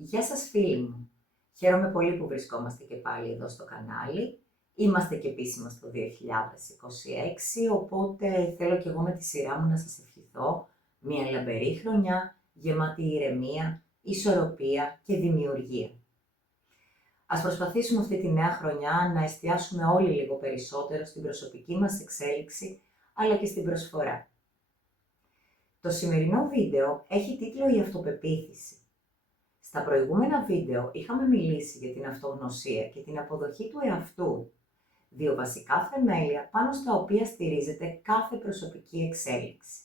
Γεια σας φίλοι μου. Χαίρομαι πολύ που βρισκόμαστε και πάλι εδώ στο κανάλι. Είμαστε και επίσημα στο 2026, οπότε θέλω και εγώ με τη σειρά μου να σας ευχηθώ μια λαμπερή χρονιά, γεμάτη ηρεμία, ισορροπία και δημιουργία. Ας προσπαθήσουμε αυτή τη νέα χρονιά να εστιάσουμε όλοι λίγο περισσότερο στην προσωπική μας εξέλιξη, αλλά και στην προσφορά. Το σημερινό βίντεο έχει τίτλο «Η αυτοπεποίθηση». Στα προηγούμενα βίντεο είχαμε μιλήσει για την αυτογνωσία και την αποδοχή του εαυτού, δύο βασικά θεμέλια πάνω στα οποία στηρίζεται κάθε προσωπική εξέλιξη.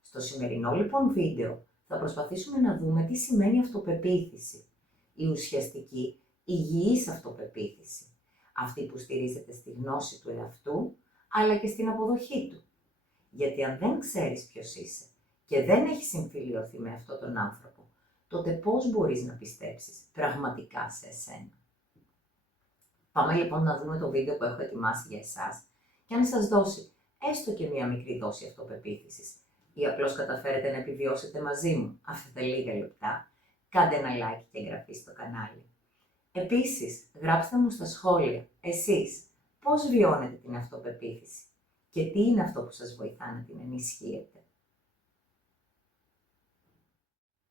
Στο σημερινό λοιπόν βίντεο θα προσπαθήσουμε να δούμε τι σημαίνει αυτοπεποίθηση, η ουσιαστική, υγιής αυτοπεποίθηση, αυτή που στηρίζεται στη γνώση του εαυτού, αλλά και στην αποδοχή του. Γιατί αν δεν ξέρεις ποιος είσαι και δεν έχεις συμφιλιωθεί με αυτόν τον άνθρωπο, τότε πώς μπορείς να πιστέψεις πραγματικά σε εσένα. Πάμε λοιπόν να δούμε το βίντεο που έχω ετοιμάσει για εσάς και αν σας δώσει έστω και μία μικρή δόση αυτοπεποίθησης ή απλώς καταφέρετε να επιβιώσετε μαζί μου αυτά τα λίγα λεπτά, κάντε ένα like και εγγραφή στο κανάλι. Επίσης, γράψτε μου στα σχόλια εσείς πώς βιώνετε την αυτοπεποίθηση και τι είναι αυτό που σας βοηθά να την ενισχύετε.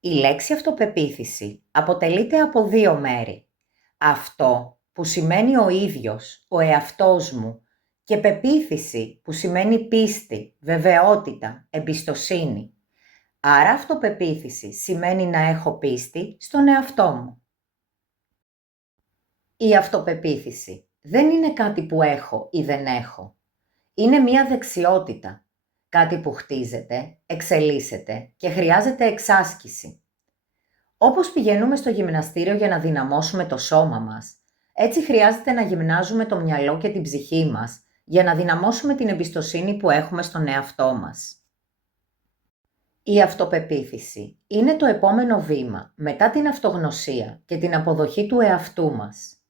Η λέξη αυτοπεποίθηση αποτελείται από δύο μέρη. Αυτό που σημαίνει ο ίδιος, ο εαυτός μου, και πεποίθηση που σημαίνει πίστη, βεβαιότητα, εμπιστοσύνη. Άρα αυτοπεποίθηση σημαίνει να έχω πίστη στον εαυτό μου. Η αυτοπεποίθηση δεν είναι κάτι που έχω ή δεν έχω. Είναι μία δεξιότητα. Κάτι που χτίζεται, εξελίσσεται και χρειάζεται εξάσκηση. Όπως πηγαίνουμε στο γυμναστήριο για να δυναμώσουμε το σώμα μας, έτσι χρειάζεται να γυμνάζουμε το μυαλό και την ψυχή μας για να δυναμώσουμε την εμπιστοσύνη που έχουμε στον εαυτό μας. Η αυτοπεποίθηση είναι το επόμενο βήμα μετά την αυτογνωσία και την αποδοχή του εαυτού μας.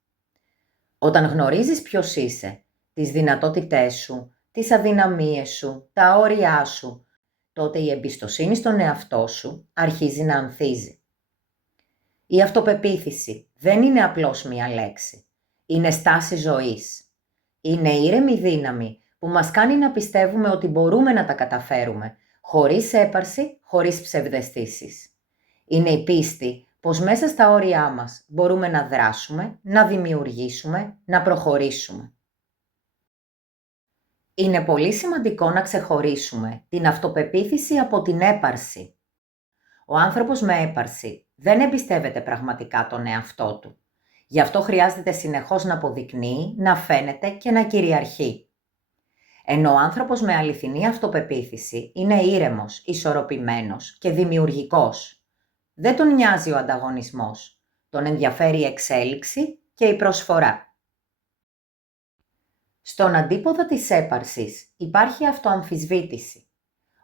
Όταν γνωρίζεις ποιος είσαι, τις δυνατότητές σου, τις αδυναμίες σου, τα όρια σου, τότε η εμπιστοσύνη στον εαυτό σου αρχίζει να ανθίζει. Η αυτοπεποίθηση δεν είναι απλώς μία λέξη. Είναι στάση ζωής. Είναι ήρεμη δύναμη που μας κάνει να πιστεύουμε ότι μπορούμε να τα καταφέρουμε, χωρίς έπαρση, χωρίς ψευδαισθήσεις. Είναι η πίστη πως μέσα στα όρια μας μπορούμε να δράσουμε, να δημιουργήσουμε, να προχωρήσουμε. Είναι πολύ σημαντικό να ξεχωρίσουμε την αυτοπεποίθηση από την έπαρση. Ο άνθρωπος με έπαρση δεν εμπιστεύεται πραγματικά τον εαυτό του. Γι' αυτό χρειάζεται συνεχώς να αποδεικνύει, να φαίνεται και να κυριαρχεί. Ενώ ο άνθρωπος με αληθινή αυτοπεποίθηση είναι ήρεμος, ισορροπημένος και δημιουργικός. Δεν τον νοιάζει ο ανταγωνισμός. Τον ενδιαφέρει η εξέλιξη και η προσφορά. Στον αντίποδα της έπαρσης υπάρχει αυτοαμφισβήτηση.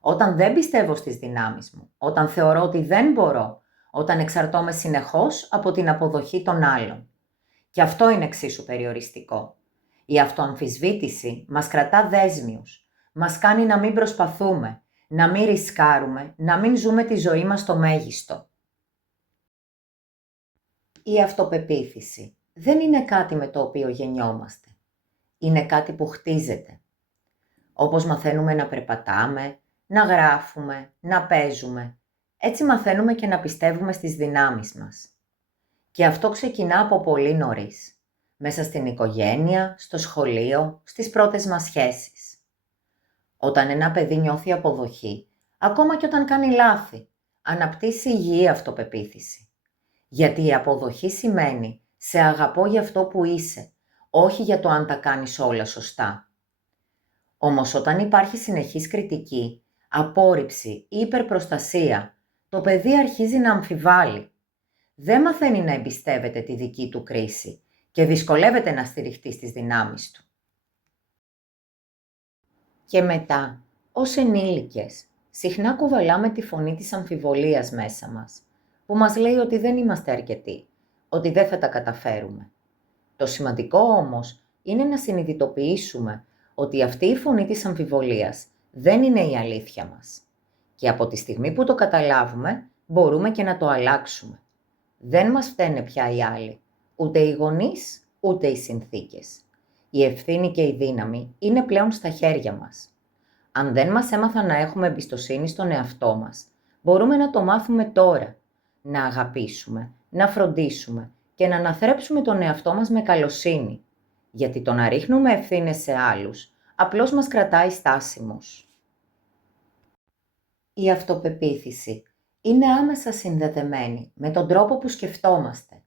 Όταν δεν πιστεύω στις δυνάμεις μου, όταν θεωρώ ότι δεν μπορώ, όταν εξαρτώμαι συνεχώς από την αποδοχή των άλλων. Και αυτό είναι εξίσου περιοριστικό. Η αυτοαμφισβήτηση μας κρατά δέσμιους, μας κάνει να μην προσπαθούμε, να μην ρισκάρουμε, να μην ζούμε τη ζωή μας στο μέγιστο. Η αυτοπεποίθηση δεν είναι κάτι με το οποίο γεννιόμαστε. Είναι κάτι που χτίζεται. Όπως μαθαίνουμε να περπατάμε, να γράφουμε, να παίζουμε, έτσι μαθαίνουμε και να πιστεύουμε στις δυνάμεις μας. Και αυτό ξεκινά από πολύ νωρίς, μέσα στην οικογένεια, στο σχολείο, στις πρώτες μας σχέσεις. Όταν ένα παιδί νιώθει αποδοχή, ακόμα και όταν κάνει λάθη, αναπτύσσει υγιή αυτοπεποίθηση. Γιατί η αποδοχή σημαίνει «σε αγαπώ για αυτό που είσαι», όχι για το αν τα κάνεις όλα σωστά. Όμως όταν υπάρχει συνεχής κριτική, απόρριψη ή υπερπροστασία, το παιδί αρχίζει να αμφιβάλλει. Δεν μαθαίνει να εμπιστεύεται τη δική του κρίση και δυσκολεύεται να στηριχτεί στις δυνάμεις του. Και μετά, ως ενήλικες, συχνά κουβαλάμε τη φωνή της αμφιβολίας μέσα μας, που μας λέει ότι δεν είμαστε αρκετοί, ότι δεν θα τα καταφέρουμε. Το σημαντικό όμως είναι να συνειδητοποιήσουμε ότι αυτή η φωνή της αμφιβολίας δεν είναι η αλήθεια μας. Και από τη στιγμή που το καταλάβουμε, μπορούμε και να το αλλάξουμε. Δεν μας φταίνε πια οι άλλοι, ούτε οι γονείς, ούτε οι συνθήκες. Η ευθύνη και η δύναμη είναι πλέον στα χέρια μας. Αν δεν μας έμαθαν να έχουμε εμπιστοσύνη στον εαυτό μας, μπορούμε να το μάθουμε τώρα. Να αγαπήσουμε, να φροντίσουμε και να αναθρέψουμε τον εαυτό μας με καλοσύνη. Γιατί το να ρίχνουμε ευθύνες σε άλλους, απλώς μας κρατάει στάσιμους. Η αυτοπεποίθηση είναι άμεσα συνδεδεμένη με τον τρόπο που σκεφτόμαστε.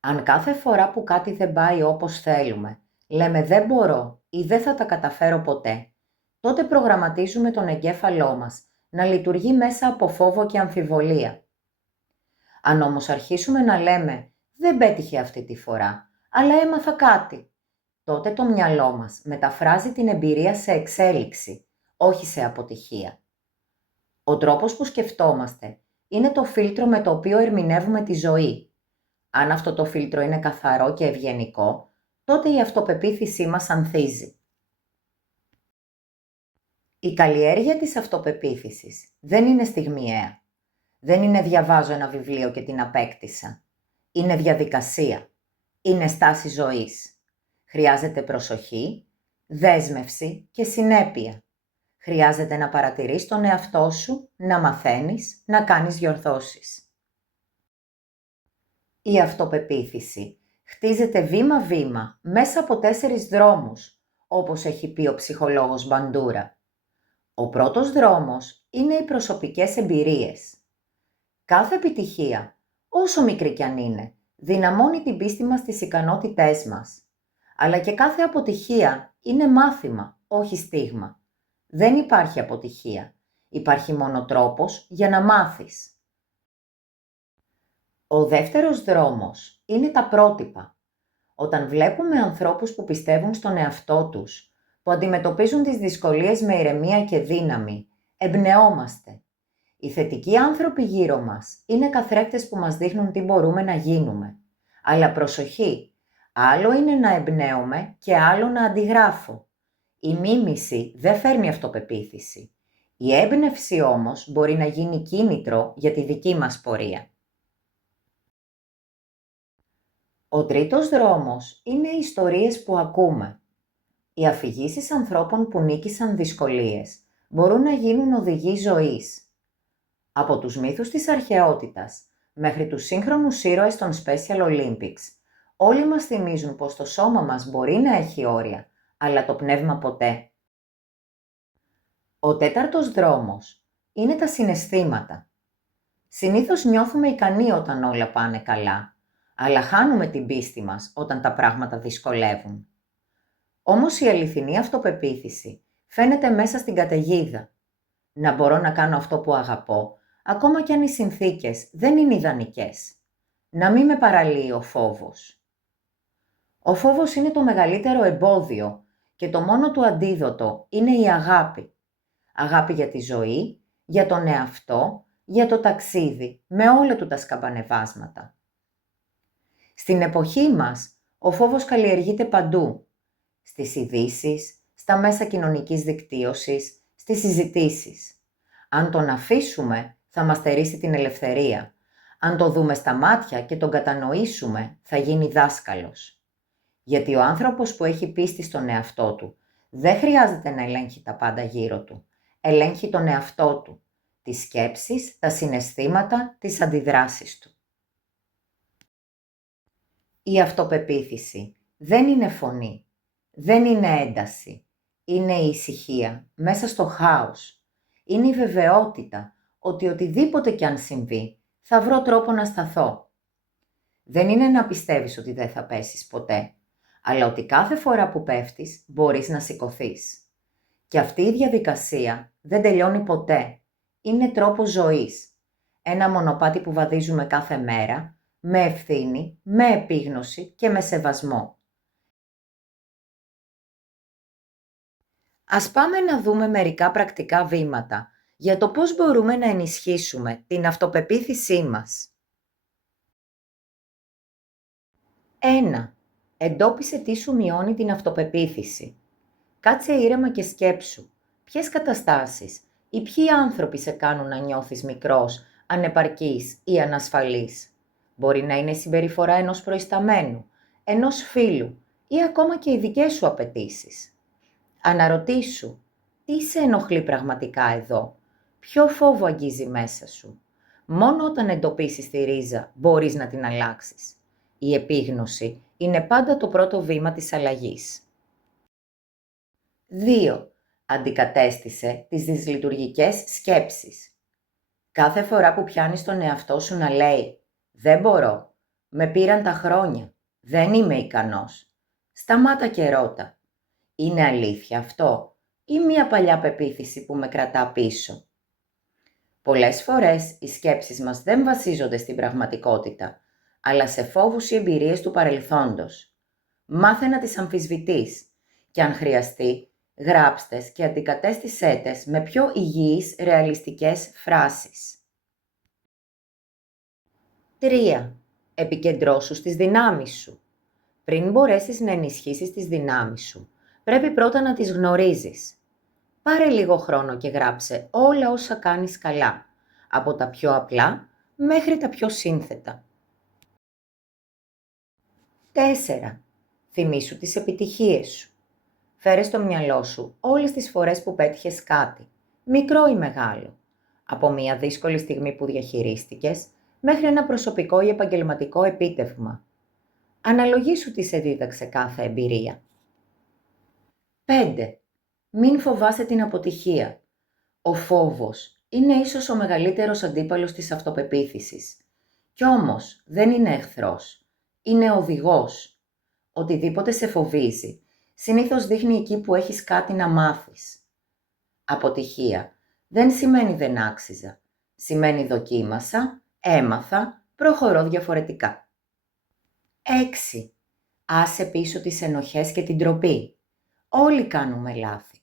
Αν κάθε φορά που κάτι δεν πάει όπως θέλουμε, λέμε «δεν μπορώ» ή «δεν θα τα καταφέρω ποτέ», τότε προγραμματίζουμε τον εγκέφαλό μας να λειτουργεί μέσα από φόβο και αμφιβολία. Αν όμως αρχίσουμε να λέμε «δεν πέτυχε αυτή τη φορά, αλλά έμαθα κάτι», τότε το μυαλό μας μεταφράζει την εμπειρία σε εξέλιξη, όχι σε αποτυχία. Ο τρόπος που σκεφτόμαστε είναι το φίλτρο με το οποίο ερμηνεύουμε τη ζωή. Αν αυτό το φίλτρο είναι καθαρό και ευγενικό, τότε η αυτοπεποίθησή μας ανθίζει. Η καλλιέργεια της αυτοπεποίθησης δεν είναι στιγμιαία. Δεν είναι διαβάζω ένα βιβλίο και την απέκτησα. Είναι διαδικασία. Είναι στάση ζωής. Χρειάζεται προσοχή, δέσμευση και συνέπεια. Χρειάζεται να παρατηρείς τον εαυτό σου, να μαθαίνεις, να κάνεις διορθώσεις. Η αυτοπεποίθηση χτίζεται βήμα-βήμα μέσα από 4 δρόμους, όπως έχει πει ο ψυχολόγος Μπαντούρα. Ο πρώτος δρόμος είναι οι προσωπικές εμπειρίες. Κάθε επιτυχία, όσο μικρή κι αν είναι, δυναμώνει την πίστη μας στις ικανότητές μας. Αλλά και κάθε αποτυχία είναι μάθημα, όχι στίγμα. Δεν υπάρχει αποτυχία. Υπάρχει μόνο τρόπος για να μάθεις. Ο δεύτερος δρόμος είναι τα πρότυπα. Όταν βλέπουμε ανθρώπους που πιστεύουν στον εαυτό τους, που αντιμετωπίζουν τις δυσκολίες με ηρεμία και δύναμη, εμπνεόμαστε. Οι θετικοί άνθρωποι γύρω μας είναι καθρέφτες που μας δείχνουν τι μπορούμε να γίνουμε. Αλλά προσοχή, άλλο είναι να εμπνέομαι και άλλο να αντιγράφω. Η μίμηση δεν φέρνει αυτοπεποίθηση. Η έμπνευση όμως μπορεί να γίνει κίνητρο για τη δική μας πορεία. Ο τρίτος δρόμος είναι οι ιστορίες που ακούμε. Οι αφηγήσεις ανθρώπων που νίκησαν δυσκολίες μπορούν να γίνουν οδηγοί ζωής. Από τους μύθους της αρχαιότητας μέχρι τους σύγχρονους ήρωες των Special Olympics, όλοι μας θυμίζουν πως το σώμα μας μπορεί να έχει όρια, αλλά το πνεύμα ποτέ. Ο τέταρτος δρόμος είναι τα συναισθήματα. Συνήθως νιώθουμε ικανοί όταν όλα πάνε καλά, αλλά χάνουμε την πίστη μας όταν τα πράγματα δυσκολεύουν. Όμως η αληθινή αυτοπεποίθηση φαίνεται μέσα στην καταιγίδα. Να μπορώ να κάνω αυτό που αγαπώ, ακόμα κι αν οι συνθήκες δεν είναι ιδανικές. Να μην με παραλύει ο φόβος. Ο φόβος είναι το μεγαλύτερο εμπόδιο και το μόνο του αντίδοτο είναι η αγάπη. Αγάπη για τη ζωή, για τον εαυτό, για το ταξίδι, με όλα του τα σκαμπανεβάσματα. Στην εποχή μας, ο φόβος καλλιεργείται παντού. Στις ειδήσεις, στα μέσα κοινωνικής δικτύωσης, στις συζητήσεις. Αν τον αφήσουμε, θα μας στερήσει την ελευθερία. Αν το δούμε στα μάτια και τον κατανοήσουμε, θα γίνει δάσκαλος. Γιατί ο άνθρωπος που έχει πίστη στον εαυτό του, δεν χρειάζεται να ελέγχει τα πάντα γύρω του. Ελέγχει τον εαυτό του, τις σκέψεις, τα συναισθήματα, τις αντιδράσεις του. Η αυτοπεποίθηση δεν είναι φωνή, δεν είναι ένταση, είναι η ησυχία μέσα στο χάος. Είναι η βεβαιότητα ότι οτιδήποτε κι αν συμβεί, θα βρω τρόπο να σταθώ. Δεν είναι να πιστεύεις ότι δεν θα πέσεις ποτέ, αλλά ότι κάθε φορά που πέφτεις μπορείς να σηκωθείς. Και αυτή η διαδικασία δεν τελειώνει ποτέ. Είναι τρόπος ζωής. Ένα μονοπάτι που βαδίζουμε κάθε μέρα, με ευθύνη, με επίγνωση και με σεβασμό. Ας πάμε να δούμε μερικά πρακτικά βήματα για το πώς μπορούμε να ενισχύσουμε την αυτοπεποίθησή μας. 1. Εντόπισε τι σου μειώνει την αυτοπεποίθηση. Κάτσε ήρεμα και σκέψου. Ποιες καταστάσεις ή ποιοι άνθρωποι σε κάνουν να νιώθεις μικρός, ανεπαρκής ή ανασφαλής. Μπορεί να είναι η συμπεριφορά ενός προϊσταμένου, ενός φίλου ή ακόμα και οι δικές σου απαιτήσεις. Αναρωτήσου, τι σε ενοχλεί πραγματικά εδώ, ποιο φόβο αγγίζει μέσα σου. Μόνο όταν εντοπίσεις τη ρίζα μπορείς να την αλλάξεις. Η επίγνωση είναι πάντα το πρώτο βήμα της αλλαγής. 2. Αντικατέστησε τις δυσλειτουργικές σκέψεις. Κάθε φορά που πιάνεις τον εαυτό σου να λέει «Δεν μπορώ, με πήραν τα χρόνια, δεν είμαι ικανός», σταμάτα και ρώτα. Είναι αλήθεια αυτό ή μία παλιά πεποίθηση που με κρατά πίσω? Πολλές φορές οι σκέψεις μας δεν βασίζονται στην πραγματικότητα, αλλά σε φόβους ή εμπειρίες του παρελθόντος. Μάθε να τις αμφισβητείς και αν χρειαστεί, γράψτες και αντικατέστησέ τες με πιο υγιείς, ρεαλιστικές φράσεις. 3. Επικεντρώσου στις δυνάμεις σου. Πριν μπορέσεις να ενισχύσεις τις δυνάμεις σου, πρέπει πρώτα να τις γνωρίζεις. Πάρε λίγο χρόνο και γράψε όλα όσα κάνεις καλά, από τα πιο απλά μέχρι τα πιο σύνθετα. 4. Θυμήσου τις επιτυχίες σου. Φέρε στο μυαλό σου όλες τις φορές που πέτυχες κάτι, μικρό ή μεγάλο, από μια δύσκολη στιγμή που διαχειρίστηκες, μέχρι ένα προσωπικό ή επαγγελματικό επίτευγμα. Αναλογήσου τι σε δίδαξε κάθε εμπειρία. 5. Μην φοβάσαι την αποτυχία. Ο φόβος είναι ίσως ο μεγαλύτερος αντίπαλος της αυτοπεποίθησης. Κι όμως δεν είναι εχθρός, είναι οδηγός. Οτιδήποτε σε φοβίζει, συνήθως δείχνει εκεί που έχεις κάτι να μάθεις. Αποτυχία δεν σημαίνει δεν άξιζα. Σημαίνει δοκίμασα, έμαθα, προχωρώ διαφορετικά. 6. Άσε πίσω τις ενοχές και την ντροπή. Όλοι κάνουμε λάθη.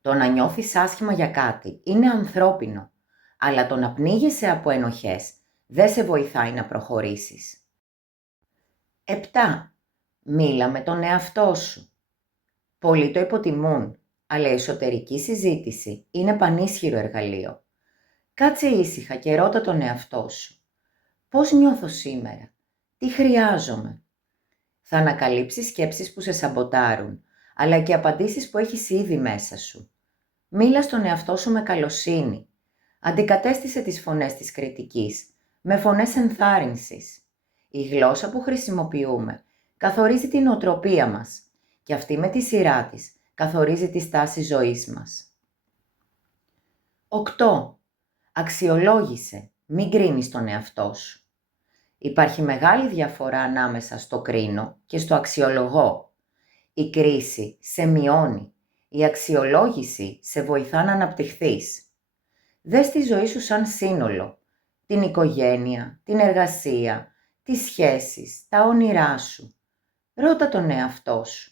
Το να νιώθεις άσχημα για κάτι είναι ανθρώπινο, αλλά το να πνίγεσαι από ενοχές δεν σε βοηθάει να προχωρήσεις. 7. Μίλα με τον εαυτό σου. Πολλοί το υποτιμούν, αλλά η εσωτερική συζήτηση είναι πανίσχυρο εργαλείο. Κάτσε ήσυχα και ρώτα τον εαυτό σου. Πώς νιώθω σήμερα? Τι χρειάζομαι? Θα ανακαλύψεις σκέψεις που σε σαμποτάρουν, αλλά και απαντήσεις που έχεις ήδη μέσα σου. Μίλα στον εαυτό σου με καλοσύνη. Αντικατέστησε τις φωνές της κριτικής με φωνές ενθάρρυνσης. Η γλώσσα που χρησιμοποιούμε καθορίζει την νοοτροπία μας και αυτή με τη σειρά της καθορίζει τη στάση ζωής μας. 8. Αξιολόγησε, μην κρίνεις τον εαυτό σου. Υπάρχει μεγάλη διαφορά ανάμεσα στο κρίνω και στο αξιολογώ. Η κρίση σε μειώνει, η αξιολόγηση σε βοηθά να αναπτυχθείς. Δες τη ζωή σου σαν σύνολο, την οικογένεια, την εργασία, τις σχέσεις, τα όνειρά σου. Ρώτα τον εαυτό σου.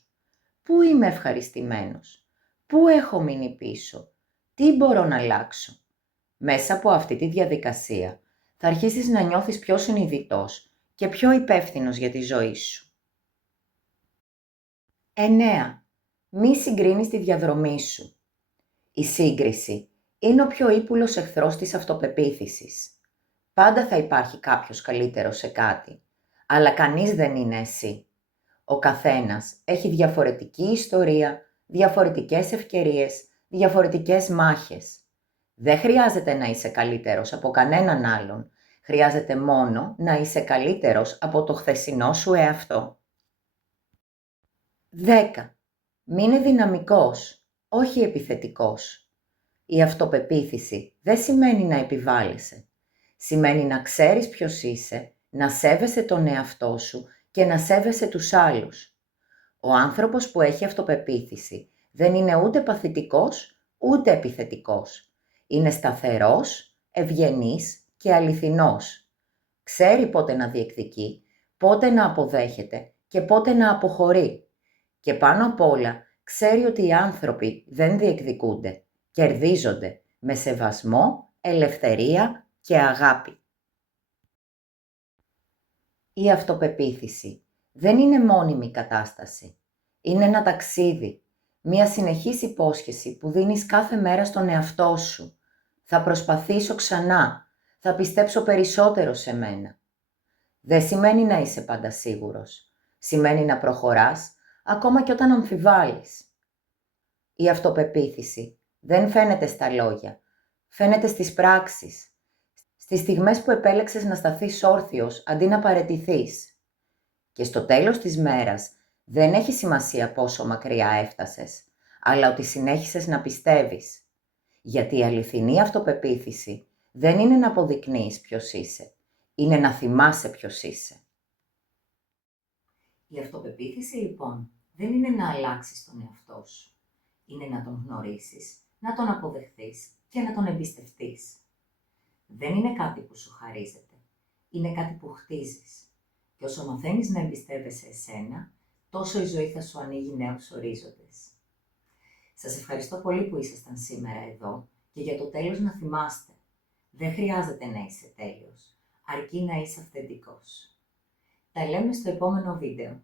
Πού είμαι ευχαριστημένος? Πού έχω μείνει πίσω? Τι μπορώ να αλλάξω? Μέσα από αυτή τη διαδικασία θα αρχίσεις να νιώθεις πιο συνειδητός και πιο υπεύθυνος για τη ζωή σου. 9. Μη συγκρίνεις τη διαδρομή σου. Η σύγκριση είναι ο πιο ύπουλος εχθρός της αυτοπεποίθησης. Πάντα θα υπάρχει κάποιος καλύτερος σε κάτι, αλλά κανείς δεν είναι εσύ. Ο καθένας έχει διαφορετική ιστορία, διαφορετικές ευκαιρίες, διαφορετικές μάχες. Δεν χρειάζεται να είσαι καλύτερος από κανέναν άλλον. Χρειάζεται μόνο να είσαι καλύτερος από το χθεσινό σου εαυτό. 10. Μείνε δυναμικός, όχι επιθετικός. Η αυτοπεποίθηση δεν σημαίνει να επιβάλλεσαι. Σημαίνει να ξέρεις ποιος είσαι, να σέβεσαι τον εαυτό σου και να σέβεσαι τους άλλους. Ο άνθρωπος που έχει αυτοπεποίθηση δεν είναι ούτε παθητικός, ούτε επιθετικός. Είναι σταθερός, ευγενής και αληθινός. Ξέρει πότε να διεκδικεί, πότε να αποδέχεται και πότε να αποχωρεί. Και πάνω απ' όλα ξέρει ότι οι άνθρωποι δεν διεκδικούνται, κερδίζονται με σεβασμό, ελευθερία και αγάπη. Η αυτοπεποίθηση δεν είναι μόνιμη κατάσταση. Είναι ένα ταξίδι, μια συνεχής υπόσχεση που δίνεις κάθε μέρα στον εαυτό σου. Θα προσπαθήσω ξανά, θα πιστέψω περισσότερο σε μένα. Δεν σημαίνει να είσαι πάντα σίγουρος. Σημαίνει να προχωράς, ακόμα και όταν αμφιβάλλεις. Η αυτοπεποίθηση δεν φαίνεται στα λόγια, φαίνεται στις πράξεις. Στις στιγμές που επέλεξες να σταθείς όρθιος αντί να παραιτηθείς. Και στο τέλος της μέρας δεν έχει σημασία πόσο μακριά έφτασες, αλλά ότι συνέχισες να πιστεύεις. Γιατί η αληθινή αυτοπεποίθηση δεν είναι να αποδεικνύεις ποιος είσαι, είναι να θυμάσαι ποιος είσαι. Η αυτοπεποίθηση λοιπόν δεν είναι να αλλάξεις τον εαυτό σου. Είναι να τον γνωρίσεις, να τον αποδεχθείς και να τον εμπιστευτείς. Δεν είναι κάτι που σου χαρίζεται, είναι κάτι που χτίζεις. Και όσο μαθαίνεις να εμπιστεύεσαι εσένα, τόσο η ζωή θα σου ανοίγει νέους ορίζοντες. Σας ευχαριστώ πολύ που ήσασταν σήμερα εδώ και για το τέλος να θυμάστε. Δεν χρειάζεται να είσαι τέλειος, αρκεί να είσαι αυθεντικός. Τα λέμε στο επόμενο βίντεο.